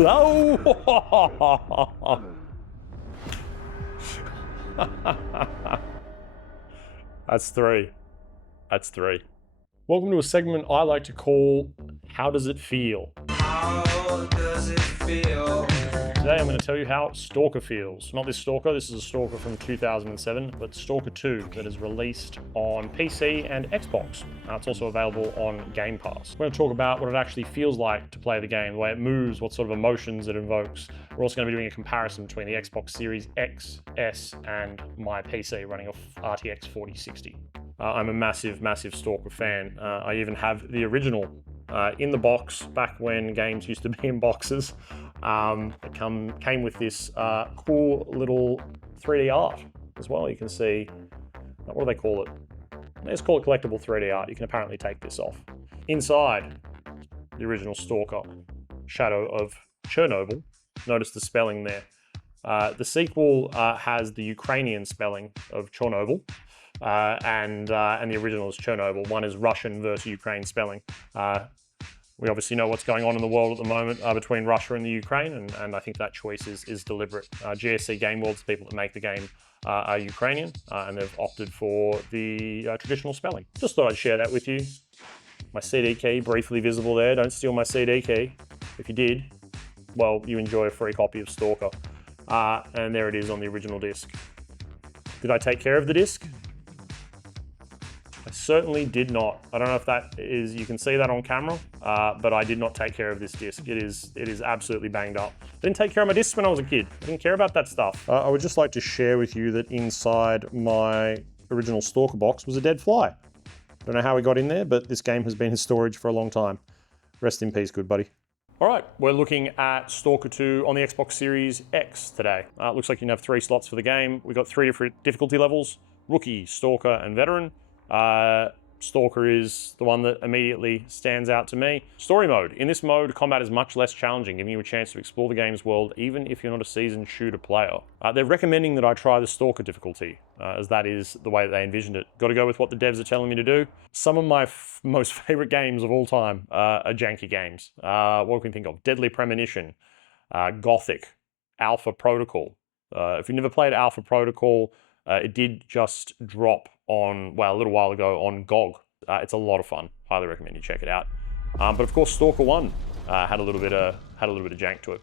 Oh! That's three. That's three. Welcome to a segment I like to call, How Does It Feel? How does it feel? Today I'm going to tell you how S.T.A.L.K.E.R feels. Not this Stalker, this is a Stalker from 2007, but Stalker 2 that is released on PC and Xbox. It's also available on Game Pass. We're going to talk about what it actually feels like to play the game, the way it moves, what sort of emotions it invokes. We're also going to be doing a comparison between the Xbox Series X, S, and my PC running off RTX 4060. I'm a massive, massive S.T.A.L.K.E.R fan. I even have the original in the box back when games used to be in boxes. It came with this cool little 3D art as well. You can see, what do they call it? They just call it collectible 3D art. You can apparently take this off. Inside the original S.T.A.L.K.E.R, Shadow of Chornobyl, notice the spelling there. The sequel has the Ukrainian spelling of Chornobyl. And the original is Chornobyl. One is Russian versus Ukraine spelling. We obviously know what's going on in the world at the moment between Russia and the Ukraine, and I think that choice is deliberate. GSC Game World's people that make the game are Ukrainian, and they've opted for the traditional spelling. Just thought I'd share that with you. My CD key, briefly visible there. Don't steal my CD key. If you did, well, you enjoy a free copy of S.T.A.L.K.E.R. And there it is on the original disc. Did I take care of the disc? I certainly did not. I don't know if that is, you can see that on camera, but I did not take care of this disc. It is absolutely banged up. I didn't take care of my discs when I was a kid. I didn't care about that stuff. I would just like to share with you that inside my original S.T.A.L.K.E.R box was a dead fly. Don't know how we got in there, but this game has been in storage for a long time. Rest in peace, good buddy. All right, we're looking at S.T.A.L.K.E.R 2 on the Xbox Series X today. Looks like you can have 3 slots for the game. We've got 3 different difficulty levels: Rookie, Stalker, and Veteran. S.T.A.L.K.E.R is the one that immediately stands out to me. Story mode. In this mode, combat is much less challenging, giving you a chance to explore the game's world, even if you're not a seasoned shooter player. They're recommending that I try the Stalker difficulty, as that is the way that they envisioned it. Got to go with what the devs are telling me to do. Some of my most favorite games of all time are janky games. What can we think of? Deadly Premonition, Gothic, Alpha Protocol. If you've never played Alpha Protocol, it did just drop on, well, a little while ago on GOG. It's a lot of fun. Highly recommend you check it out. But of course, S.T.A.L.K.E.R 1 had a little bit of jank to it.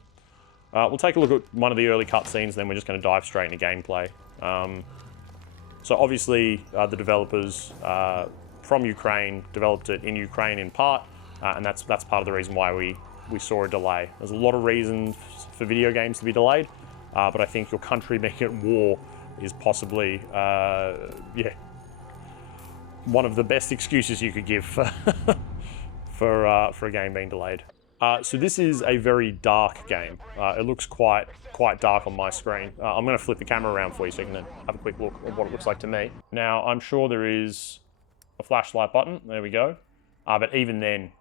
We'll take a look at one of the early cutscenes, then we're just going to dive straight into gameplay. So obviously, the developers from Ukraine developed it in Ukraine in part, and that's part of the reason why we saw a delay. There's a lot of reasons for video games to be delayed, but I think your country being at war is possibly, one of the best excuses you could give for a game being delayed. So this is a very dark game. It looks quite dark on my screen. I'm going to flip the camera around for you so you can have a quick look at what it looks like to me. Now, I'm sure there is a flashlight button. There we go. But even then,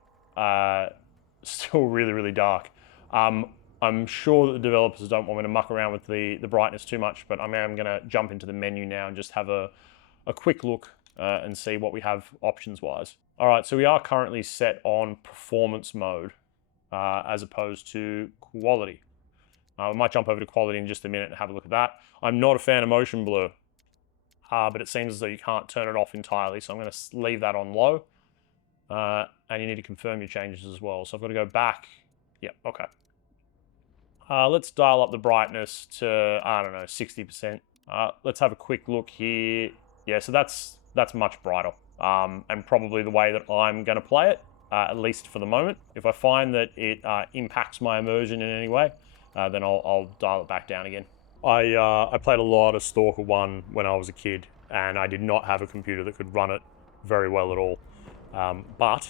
still really, really dark. I'm sure that the developers don't want me to muck around with the brightness too much, but I'm going to jump into the menu now and just have a quick look and see what we have options-wise. All right, so we are currently set on performance mode as opposed to quality. We might jump over to quality in just a minute and have a look at that. I'm not a fan of motion blur, but it seems as though you can't turn it off entirely, so I'm going to leave that on low. And you need to confirm your changes as well. So I've got to go back. Yep, okay. Let's dial up the brightness to, I don't know, 60%. Let's have a quick look here. Yeah, so that's much brighter, and probably the way that I'm going to play it, at least for the moment. If I find that it impacts my immersion in any way, then I'll dial it back down again. I played a lot of S.T.A.L.K.E.R 1 when I was a kid, and I did not have a computer that could run it very well at all. But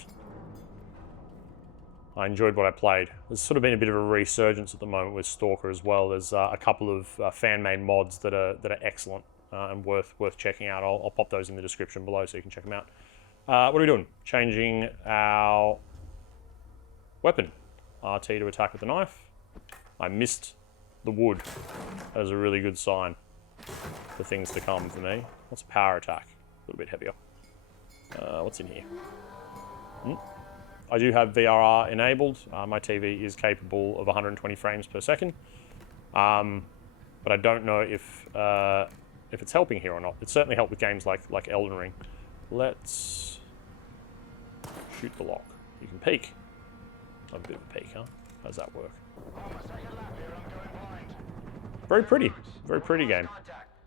I enjoyed what I played. There's sort of been a bit of a resurgence at the moment with S.T.A.L.K.E.R as well. There's a couple of fan-made mods that are excellent and worth checking out. I'll pop those in the description below so you can check them out. What are we doing? Changing our weapon. RT to attack with the knife. I missed the wood. That is a really good sign for things to come for me. What's a power attack? A little bit heavier. What's in here? I do have VRR enabled. My TV is capable of 120 frames per second. But I don't know if it's helping here or not. It certainly helped with games like Elden Ring. Let's shoot the lock. You can peek. A bit of a peek, huh? How does that work? Very pretty. Very pretty game.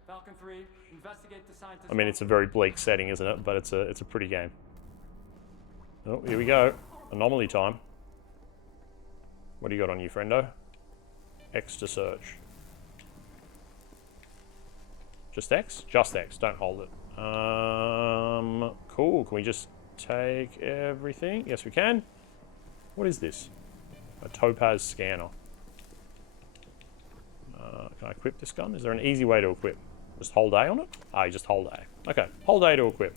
Falcon 3, investigate the scientist. I mean, it's a very bleak setting, isn't it? But it's a pretty game. Oh, here we go. Anomaly time. What do you got on you, friendo? X to search. Just X? Just X. Don't hold it. Cool. Can we just take everything? Yes, we can. What is this? A topaz scanner. Can I equip this gun? Is there an easy way to equip? Just hold A on it? Ah, you just hold A. Okay, hold A to equip.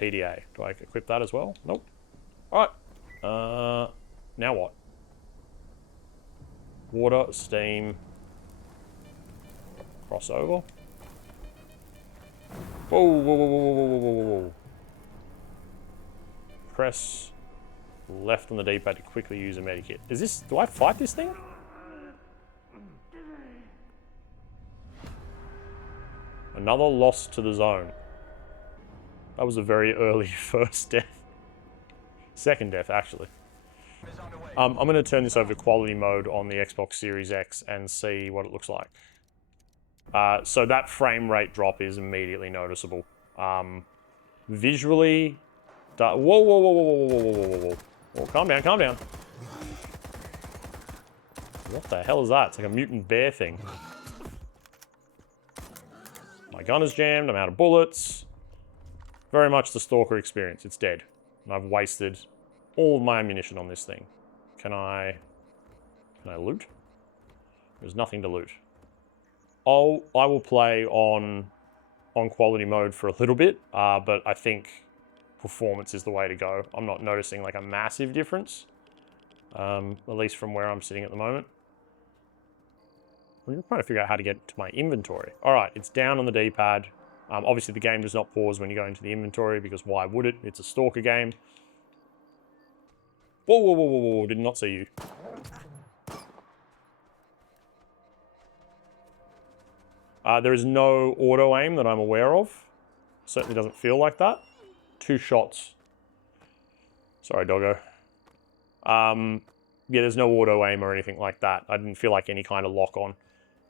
PDA. Do I equip that as well? Nope. Alright. Now what? Water, steam. Crossover. Whoa, whoa, whoa, whoa, whoa, whoa, whoa, whoa. Press left on the D-pad to quickly use a medikit. Is this... Do I fight this thing? Another loss to the zone. That was a very early first death. Second death, actually. I'm going to turn this over to quality mode on the Xbox Series X and see what it looks like. So that frame rate drop is immediately noticeable. Visually... Whoa, whoa, whoa, whoa, whoa, whoa, whoa, whoa, whoa, whoa. Calm down, calm down. What the hell is that? It's like a mutant bear thing. My gun is jammed, I'm out of bullets. Very much the Stalker experience, it's dead. And I've wasted all of my ammunition on this thing. Can I loot? There's nothing to loot. I will play on quality mode for a little bit, but I think performance is the way to go. I'm not noticing like a massive difference, at least from where I'm sitting at the moment. I'm trying to figure out how to get to my inventory. All right, it's down on the D-pad. Obviously, the game does not pause when you go into the inventory, because why would it? It's a Stalker game. Whoa, whoa, whoa, whoa, whoa, did not see you. There is no auto-aim that I'm aware of. Certainly doesn't feel like that. 2 shots. Sorry, doggo. Yeah, there's no auto-aim or anything like that. I didn't feel like any kind of lock-on.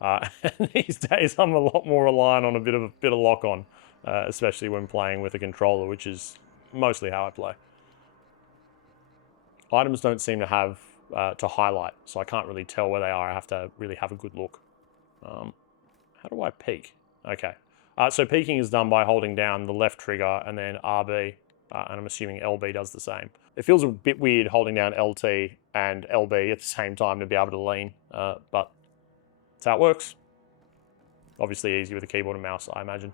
And these days, I'm a lot more reliant on a bit of lock-on, especially when playing with a controller, which is mostly how I play. Items don't seem to have to highlight, so I can't really tell where they are. I have to really have a good look. How do I peek? Okay. So peeking is done by holding down the left trigger and then RB, and I'm assuming LB does the same. It feels a bit weird holding down LT and LB at the same time to be able to lean, but that's how it works. Obviously easy with a keyboard and mouse, I imagine.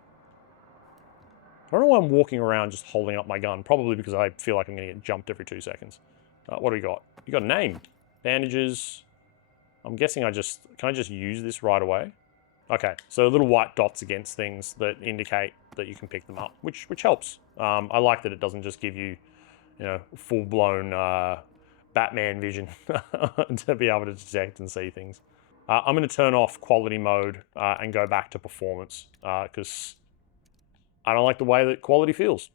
I don't know why I'm walking around just holding up my gun. Probably because I feel like I'm going to get jumped every 2 seconds. What do we got? You got a name. Bandages. I'm guessing can I just use this right away? Okay, so little white dots against things that indicate that you can pick them up, which helps. I like that it doesn't just give you, full-blown Batman vision to be able to detect and see things. I'm going to turn off quality mode and go back to performance because I don't like the way that quality feels.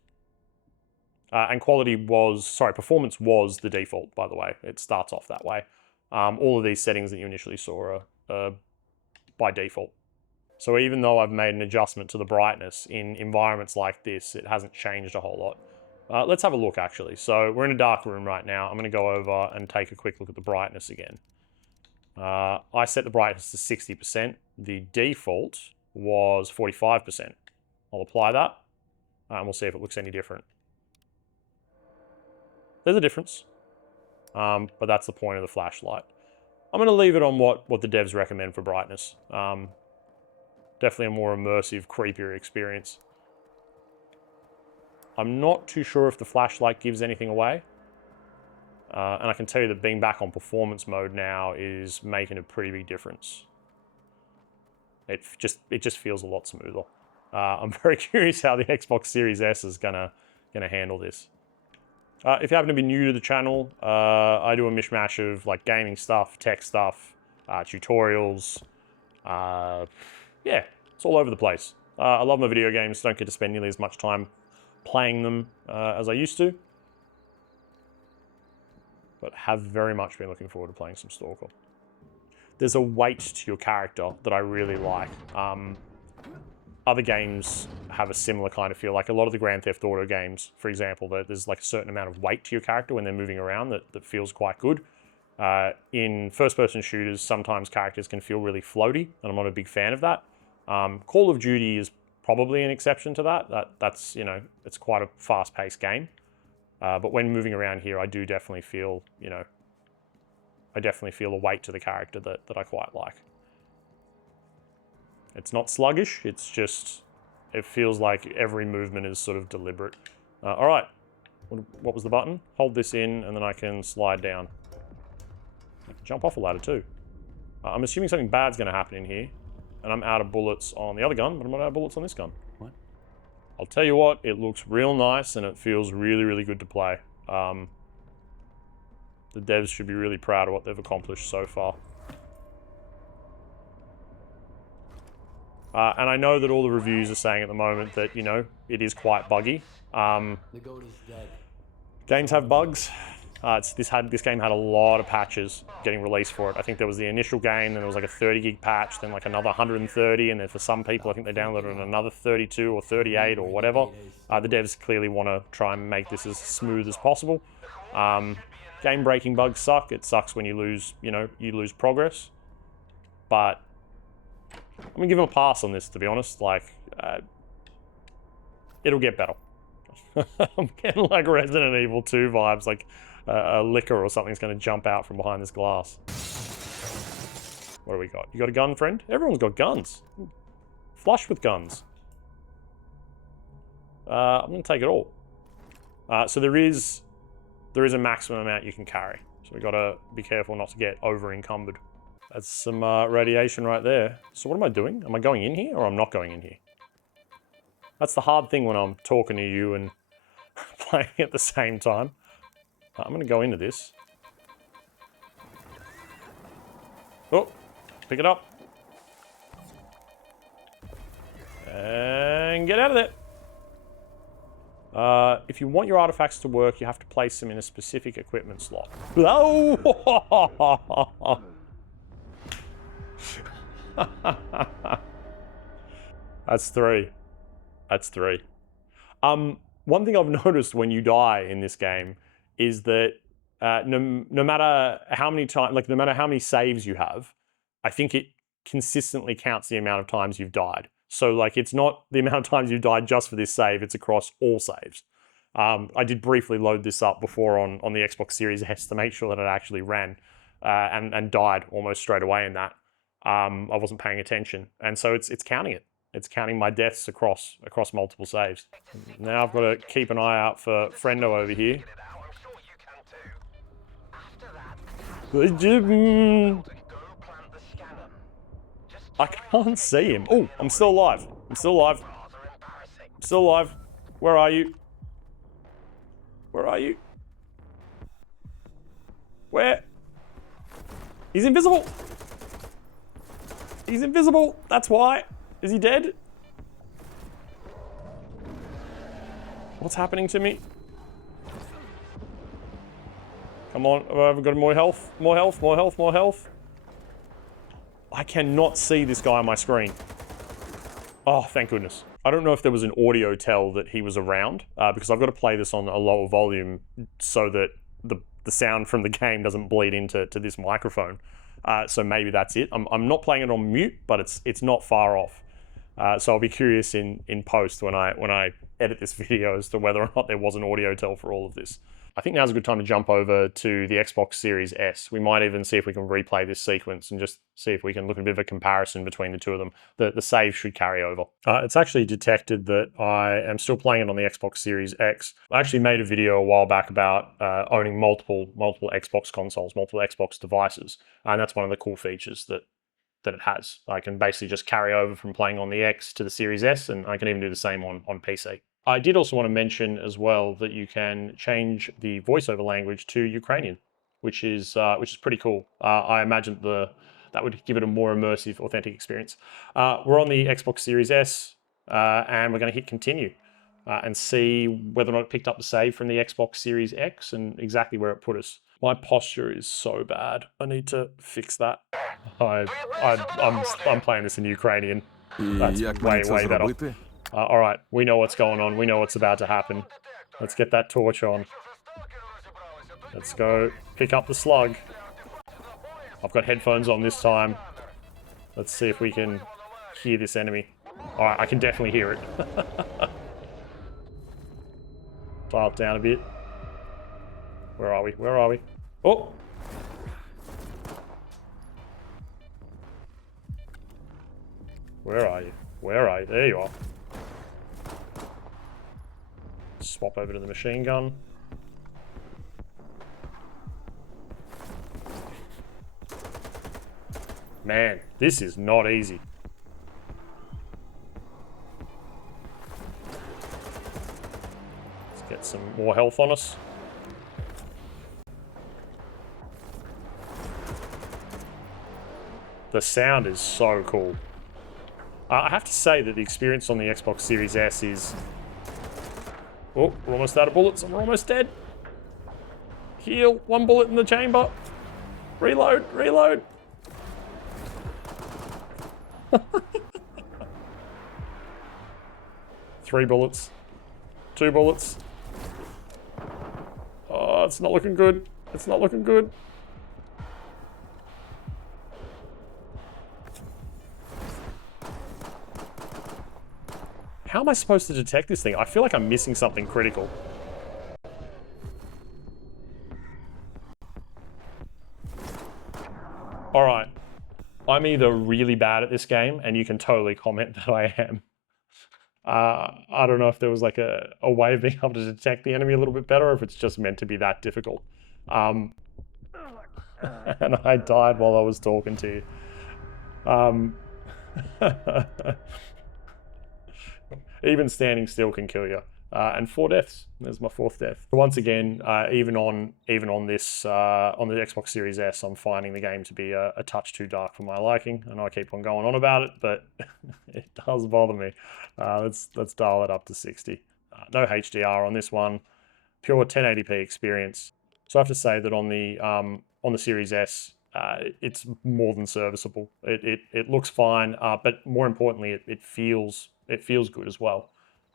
And performance was the default, by the way. It starts off that way. All of these settings that you initially saw are by default. So even though I've made an adjustment to the brightness in environments like this, it hasn't changed a whole lot. Let's have a look, actually. So we're in a dark room right now. I'm going to go over and take a quick look at the brightness again. I set the brightness to 60%. The default was 45%. I'll apply that, and we'll see if it looks any different. There's a difference, but that's the point of the flashlight. I'm going to leave it on what the devs recommend for brightness. Definitely a more immersive, creepier experience. I'm not too sure if the flashlight gives anything away. And I can tell you that being back on performance mode now is making a pretty big difference. It just feels a lot smoother. I'm very curious how the Xbox Series S is gonna handle this. If you happen to be new to the channel, I do a mishmash of like gaming stuff, tech stuff, tutorials. Yeah, it's all over the place. I love my video games. Don't get to spend nearly as much time playing them as I used to. But have very much been looking forward to playing some Stalker. There's a weight to your character that I really like. Other games have a similar kind of feel. Like a lot of the Grand Theft Auto games, for example, there's like a certain amount of weight to your character when they're moving around that feels quite good. In first-person shooters, sometimes characters can feel really floaty, and I'm not a big fan of that. Call of Duty is probably an exception to that. That's, you know, it's quite a fast-paced game. But when moving around here, I do definitely feel, you know, I definitely feel a weight to the character that I quite like. It's not sluggish, it's just, it feels like every movement is sort of deliberate. All right, what was the button? Hold this in and then I can slide down. I can jump off a ladder too. I'm assuming something bad's gonna happen in here, and I'm out of bullets on the other gun, but I'm not out of bullets on this gun. What? I'll tell you what, it looks real nice and it feels really, really good to play. The devs should be really proud of what they've accomplished so far. And I know that all the reviews are saying at the moment that, you know, it is quite buggy. The goat is dead. Games have bugs. This game had a lot of patches getting released for it. I think there was the initial game, then there was like a 30 gig patch, then like another 130, and then for some people, I think they downloaded another 32 or 38 or whatever. The devs clearly want to try and make this as smooth as possible. Game-breaking bugs suck. It sucks when you lose, you know, you lose progress. But I'm gonna give them a pass on this, to be honest. Like, it'll get better. I'm getting like Resident Evil 2 vibes, like a liquor or something's gonna jump out from behind this glass. What do we got? You got a gun, friend? Everyone's got guns. Flush with guns. I'm gonna take it all. So there is a maximum amount you can carry. So we gotta be careful not to get over encumbered. That's some radiation right there. So what am I doing? Am I going in here or I'm not going in here? That's the hard thing when I'm talking to you and playing at the same time. I'm gonna go into this. Oh, pick it up. And get out of there. If you want your artifacts to work, you have to place them in a specific equipment slot. Oh! That's three. That's three. One thing I've noticed when you die in this game is that no matter how many times, like no matter how many saves you have, I think it consistently counts the amount of times you've died. So like it's not the amount of times you've died just for this save, it's across all saves. I did briefly load this up before on the Xbox Series S to make sure that it actually ran and died almost straight away in that. I wasn't paying attention, and so it's counting it. It's counting my deaths across multiple saves. Now I've got to keep an eye out for Friendo over here. I can't see him. Oh, I'm still alive. I'm still alive. I'm still alive. Where are you? Where are you? Where? He's invisible. He's invisible. That's why. Is he dead? What's happening to me? Come on. Have I got more health? More health, more health, more health. I cannot see this guy on my screen. Oh, thank goodness. I don't know if there was an audio tell that he was around, because I've got to play this on a lower volume so that the sound from the game doesn't bleed into this microphone. So maybe that's it. I'm not playing it on mute, but it's not far off. So I'll be curious in post when I edit this video as to whether or not there was an audio tell for all of this. I think now's a good time to jump over to the Xbox Series S. We might even see if we can replay this sequence and just see if we can look at a bit of a comparison between the two of them. The save should carry over. It's actually detected that I am still playing it on the Xbox Series X. I actually made a video a while back about owning multiple Xbox consoles, multiple Xbox devices, and that's one of the cool features that it has. I can basically just carry over from playing on the X to the Series S, and I can even do the same on PC. I did also want to mention as well that you can change the voiceover language to Ukrainian, which is pretty cool. I imagine that would give it a more immersive, authentic experience. We're on the Xbox Series S, and we're going to hit continue and see whether or not it picked up the save from the Xbox Series X and exactly where it put us. My posture is so bad. I need to fix that. I'm playing this in Ukrainian. That's way better. All right, we know what's going on. We know what's about to happen. Let's get that torch on. Let's go pick up the slug. I've got headphones on this time. Let's see if we can hear this enemy. All right, I can definitely hear it. Dial it down a bit. Where are we? Where are we? Oh! Where are you? Where are you? There you are. Swap over to the machine gun. Man, this is not easy. Let's get some more health on us. The sound is so cool. I have to say that the experience on the Xbox Series S is... Oh, we're almost out of bullets and we're almost dead. Heal, 1 bullet in the chamber. Reload, reload. 3 bullets. 2 bullets. Oh, it's not looking good. It's not looking good. How am I supposed to detect this thing? I feel like I'm missing something critical. All right. I'm either really bad at this game, and you can totally comment that I am. I don't know if there was like a way of being able to detect the enemy a little bit better, or if it's just meant to be that difficult. And I died while I was talking to you. Even standing still can kill you. And 4 deaths. There's my 4th death. Once again, even on this on the Xbox Series S, I'm finding the game to be a touch too dark for my liking. I know I keep on going on about it, but it does bother me. Let's dial it up to 60. No HDR on this one. Pure 1080p experience. So I have to say that on the Series S, it's more than serviceable. It looks fine, but more importantly, it feels good as well.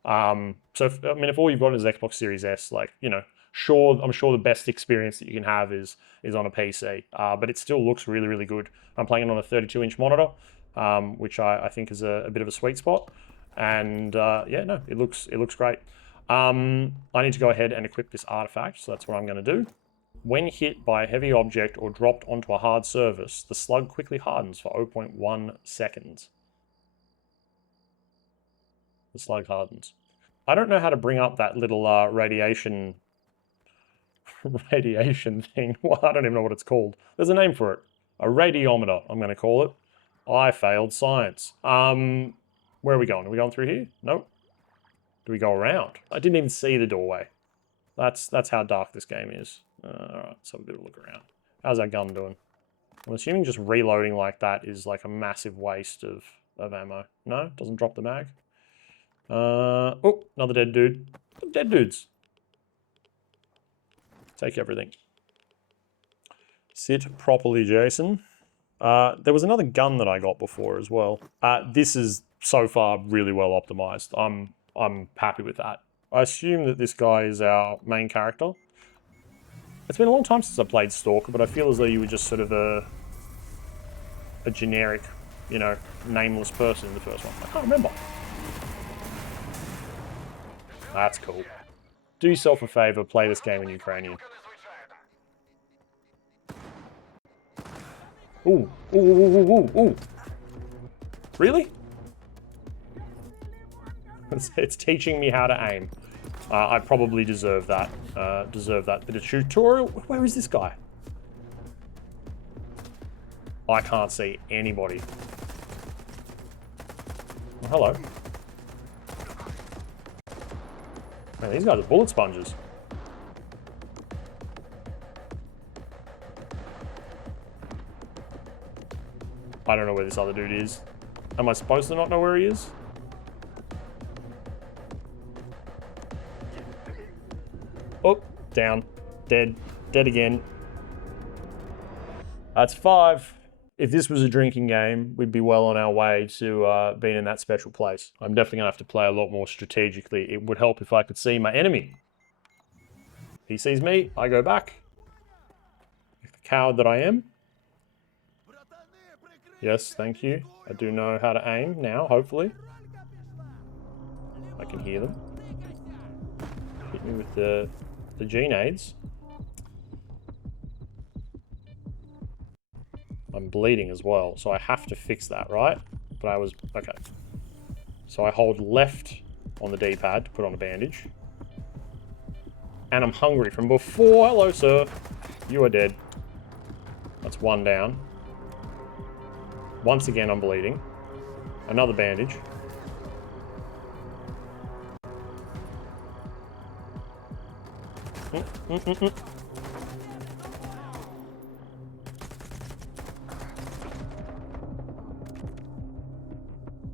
So if all you've got is Xbox Series S, like, you know, I'm sure the best experience that you can have is on a PC, but it still looks really, really good. I'm playing it on a 32-inch monitor, which I think is a bit of a sweet spot, and yeah, no, it looks great. I need to go ahead and equip this artifact, so that's what I'm going to do. When hit by a heavy object or dropped onto a hard surface, the slug quickly hardens for 0.1 seconds. The slug hardens. I don't know how to bring up that little radiation thing. Well, I don't even know what it's called. There's a name for it. A radiometer, I'm going to call it. I failed science. Where are we going? Are we going through here? Nope. Do we go around? I didn't even see the doorway. That's how dark this game is. Alright, let's have a bit of a look around. How's that gun doing? I'm assuming just reloading like that is like a massive waste of ammo. No? Doesn't drop the mag? Oh, another dead dude. Dead dudes. Take everything. Sit properly, Jason. There was another gun that I got before as well. This is so far really well optimized. I'm happy with that. I assume that this guy is our main character. It's been a long time since I played Stalker, but I feel as though you were just sort of a generic, you know, nameless person in the first one. I can't remember. That's cool. Do yourself a favor, play this game in Ukrainian. Ooh, ooh, ooh, ooh, ooh, ooh. Really? It's teaching me how to aim. I probably deserve that. Deserve that bit of tutorial. Where is this guy? I can't see anybody. Oh, hello. Man, these guys are bullet sponges. I don't know where this other dude is. Am I supposed to not know where he is? Oh, down. Dead. Dead again. That's 5. If this was a drinking game, we'd be well on our way to being in that special place. I'm definitely going to have to play a lot more strategically. It would help if I could see my enemy. He sees me, I go back. Like the coward that I am. Yes, thank you. I do know how to aim now, hopefully. I can hear them. Hit me with the G-nades. I'm bleeding as well, so I have to fix that, right? But I was... okay. So I hold left on the D-pad to put on a bandage. And I'm hungry from before. Hello, sir. You are dead. That's 1 down. Once again, I'm bleeding. Another bandage.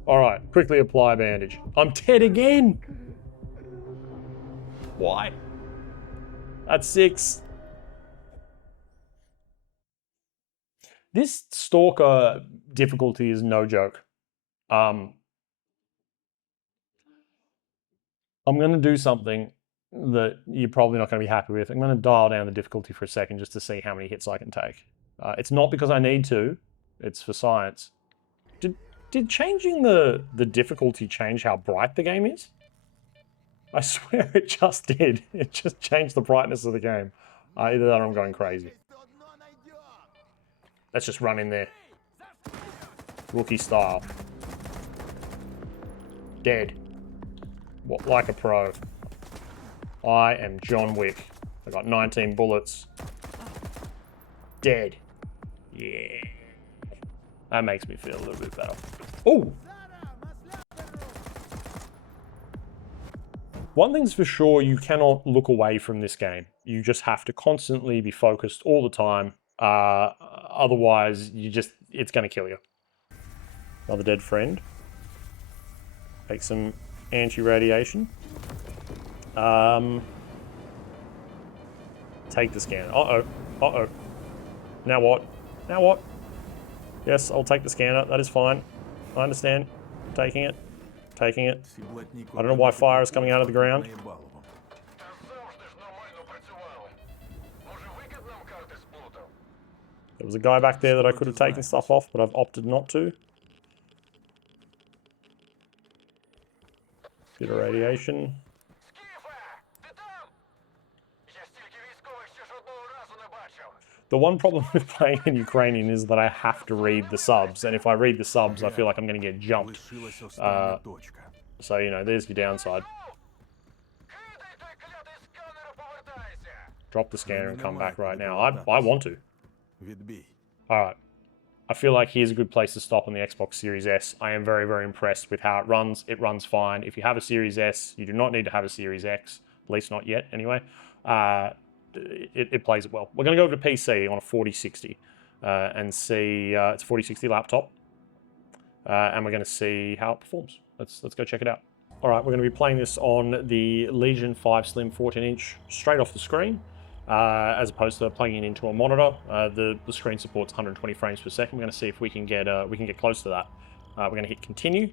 All right, quickly apply bandage. I'm dead again. Why? That's 6. This Stalker difficulty is no joke. I'm going to do something that you're probably not going to be happy with. I'm going to dial down the difficulty for a second just to see how many hits I can take. It's not because I need to. It's for science. Did changing the difficulty change how bright the game is? I swear it just did. It just changed the brightness of the game. Either that or I'm going crazy. Let's just run in there. Rookie style. Dead. What, like a pro. I am John Wick. I got 19 bullets. Dead. Yeah. That makes me feel a little bit better. Oh! One thing's for sure, you cannot look away from this game. You just have to constantly be focused all the time. Otherwise, it's going to kill you. Another dead friend. Take some anti-radiation. Take the scanner. Uh-oh. Uh-oh. Now what? Now what? Yes, I'll take the scanner. That is fine. I understand. Taking it. Taking it. I don't know why fire is coming out of the ground. There was a guy back there that I could have taken stuff off, but I've opted not to. Bit of radiation. The one problem with playing in Ukrainian is that I have to read the subs, and if I read the subs, I feel like I'm going to get jumped. So, you know, there's your downside. Drop the scanner and come back right now. I want to. Alright. I feel like here's a good place to stop on the Xbox Series S. I am very, very impressed with how it runs. It runs fine. If you have a Series S, you do not need to have a Series X. At least not yet, anyway. It plays it well. We're going to go over to PC on a 4060 and see, it's a 4060 laptop, and we're going to see how it performs. Let's go check it out. All right, we're going to be playing this on the Legion 5 Slim 14-inch straight off the screen, as opposed to plugging it into a monitor. The screen supports 120 frames per second. We're going to see if we can get close to that. We're going to hit continue,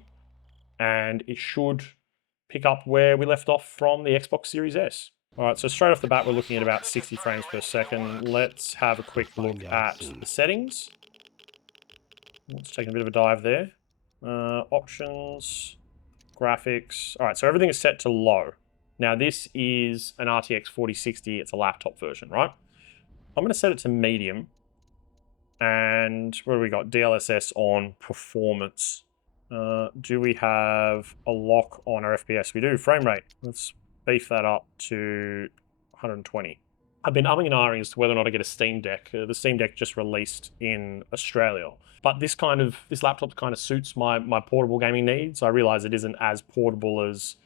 and it should pick up where we left off from the Xbox Series S. All right, so straight off the bat, we're looking at about 60 frames per second. Let's have a quick look at the settings. Let's take a bit of a dive there. Options, graphics. All right, so everything is set to low. Now, this is an RTX 4060. It's a laptop version, right? I'm going to set it to medium. And what do we got? DLSS on performance. Do we have a lock on our FPS? We do. Frame rate. Let's beef that up to 120. I've been umming and ahhing as to whether or not I get a Steam Deck. The Steam Deck just released in Australia. But this laptop kind of suits my portable gaming needs. I realize it isn't as portable as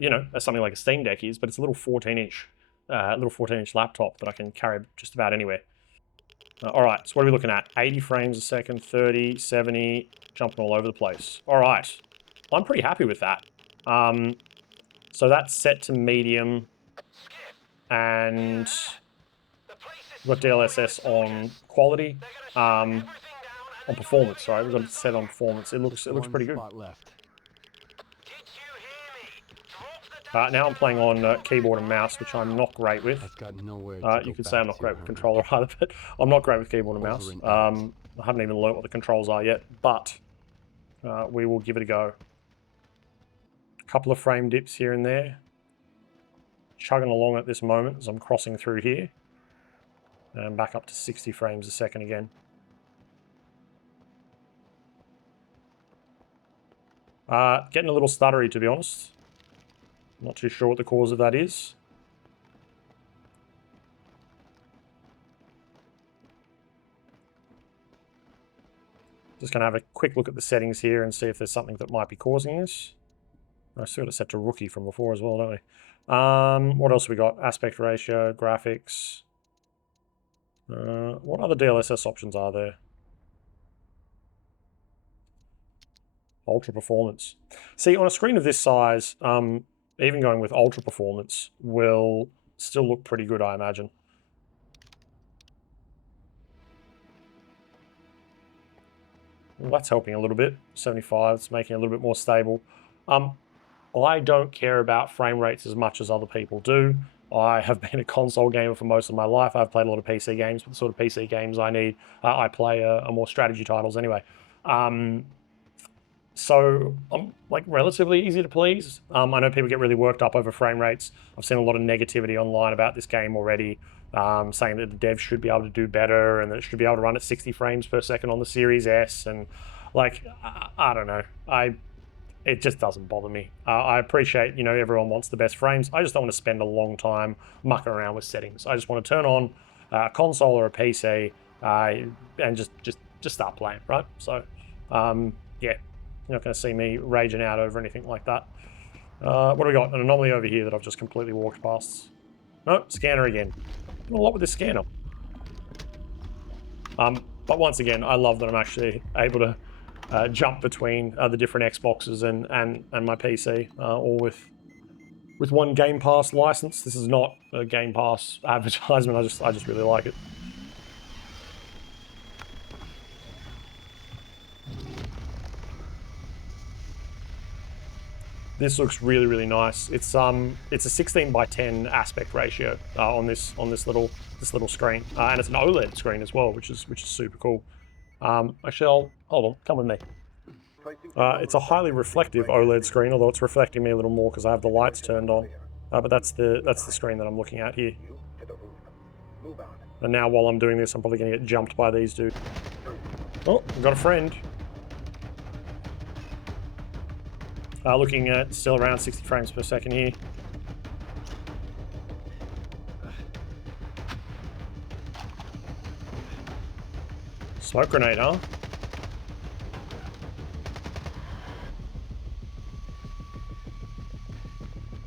you know, as something like a Steam Deck is, but it's a little 14-inch, laptop that I can carry just about anywhere. All right, so what are we looking at? 80 frames a second, 30, 70, jumping all over the place. All right, I'm pretty happy with that. So that's set to medium, and we've got DLSS on quality, on performance. Sorry, we've got it set on performance. It looks pretty good. Left. Now I'm playing on keyboard and mouse, which I'm not great with. I've got nowhere to You go could say I'm back not to, great with huh? controller either, but I'm not great with keyboard and mouse. Over and out. I haven't even learnt what the controls are yet, but we will give it a go. A couple of frame dips here and there. Chugging along at this moment as I'm crossing through here. And back up to 60 frames a second again. Getting a little stuttery, to be honest. Not too sure what the cause of that is. Just going to have a quick look at the settings here and see if there's something that might be causing this. I still got it set to rookie from before as well, don't we? What else have we got? Aspect ratio, graphics. What other DLSS options are there? Ultra performance. See, on a screen of this size, even going with ultra performance will still look pretty good, I imagine. Well, that's helping a little bit. 75, it's making it a little bit more stable. I don't care about frame rates as much as other people do. I have been a console gamer for most of my life. I've played a lot of PC games, but the sort of PC games I need, I play are more strategy titles anyway. So I'm like relatively easy to please. I know people get really worked up over frame rates. I've seen a lot of negativity online about this game already, saying that the devs should be able to do better and that it should be able to run at 60 frames per second on the Series S. And like, I don't know. It just doesn't bother me. I appreciate, you know, everyone wants the best frames. I just don't want to spend a long time mucking around with settings. I just want to turn on a console or a PC and just start playing, right? So, yeah. You're not going to see me raging out over anything like that. What do we got? An anomaly over here that I've just completely walked past. No, scanner again. Doing a lot with this scanner. But once again, I love that I'm actually able to jump between the different Xboxes and my PC, all with one Game Pass license. This is not a Game Pass advertisement. I just really like it. This looks really, really nice. It's a 16 by 10 aspect ratio on this little screen, and it's an OLED screen as well, which is super cool. Actually, hold on, come with me. It's a highly reflective OLED screen, although it's reflecting me a little more because I have the lights turned on. But that's the screen that I'm looking at here. And now while I'm doing this, I'm probably going to get jumped by these dudes. Oh, I've got a friend. Looking at still around 60 frames per second here. Smoke grenade, huh?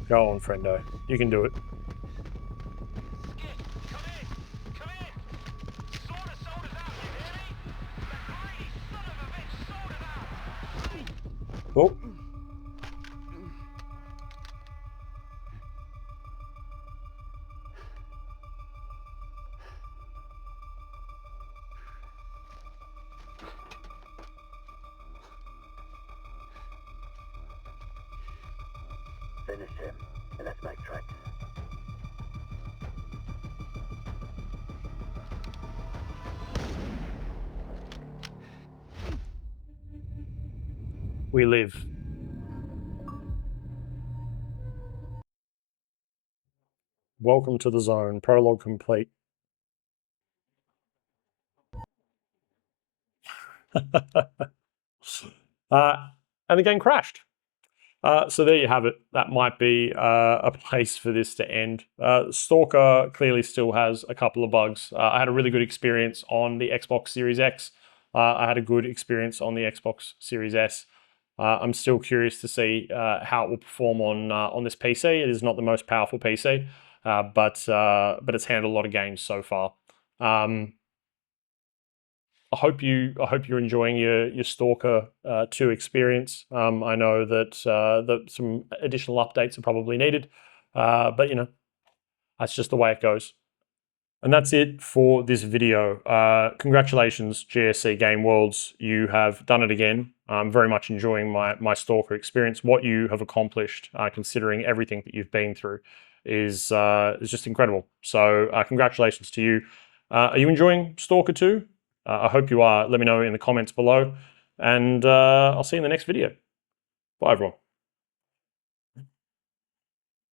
Go on, friendo. You can do it. Oh. Finish him, and let's backtrack. We live. Welcome to the zone. Prologue complete. And the game crashed. So there you have it. That might be a place for this to end. S.T.A.L.K.E.R clearly still has a couple of bugs. I had a really good experience on the Xbox Series X. I had a good experience on the Xbox Series S. I'm still curious to see how it will perform on this PC. It is not the most powerful PC, but it's handled a lot of games so far. I hope you're enjoying your S.T.A.L.K.E.R 2 experience. I know that some additional updates are probably needed, but you know, that's just the way it goes. And that's it for this video. Congratulations, GSC Game Worlds. You have done it again. I'm very much enjoying my S.T.A.L.K.E.R experience. What you have accomplished, considering everything that you've been through, is just incredible. So congratulations to you. Are you enjoying S.T.A.L.K.E.R 2? I hope you are. Let me know in the comments below. And I'll see you in the next video. Bye, everyone.